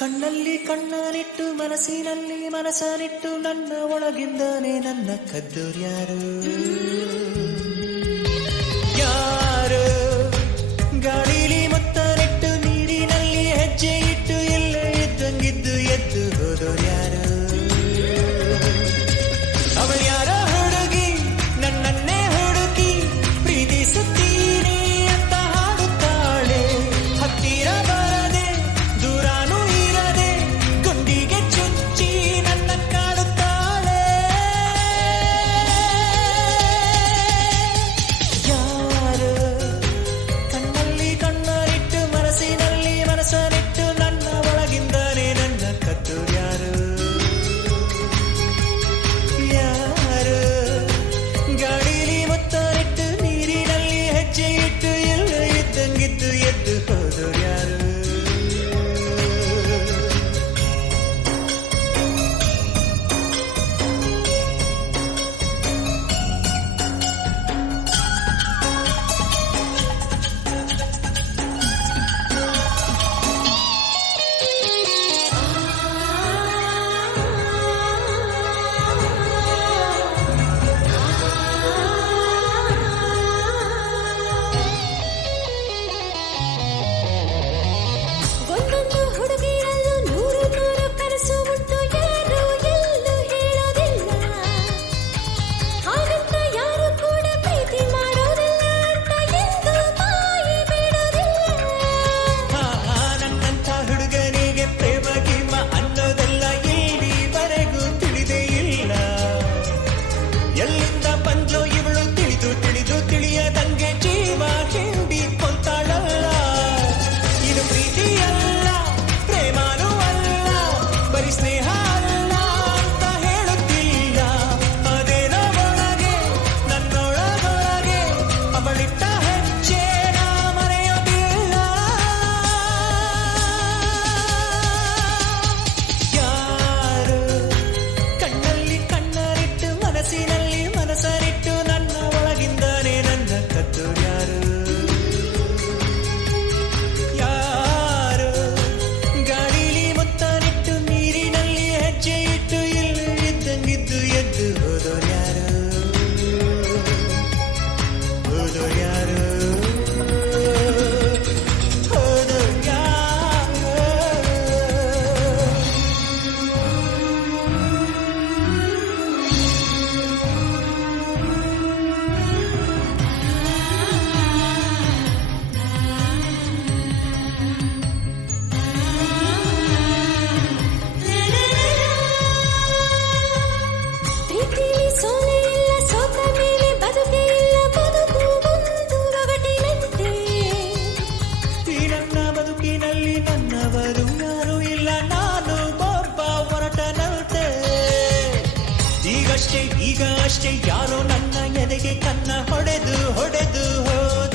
ಕಣ್ಣಲ್ಲಿ ಕಣ್ಣನಿಟ್ಟು ಮನಸ್ಸಿನಲ್ಲಿ ಮನಸ್ಸನಿಟ್ಟು ನನ್ನ ಒಳಗಿಂದಾನೆ ನನ್ನ ಕದ್ದೂರ್ಯಾರು. ಈಗಷ್ಟೇ ಈಗ ಅಷ್ಟೇ ಯಾರೋ ನನ್ನ ಎದೆಗೆ ಕನ್ನ ಹೊಡೆದು ಹೊಡೆದು ಹೋದ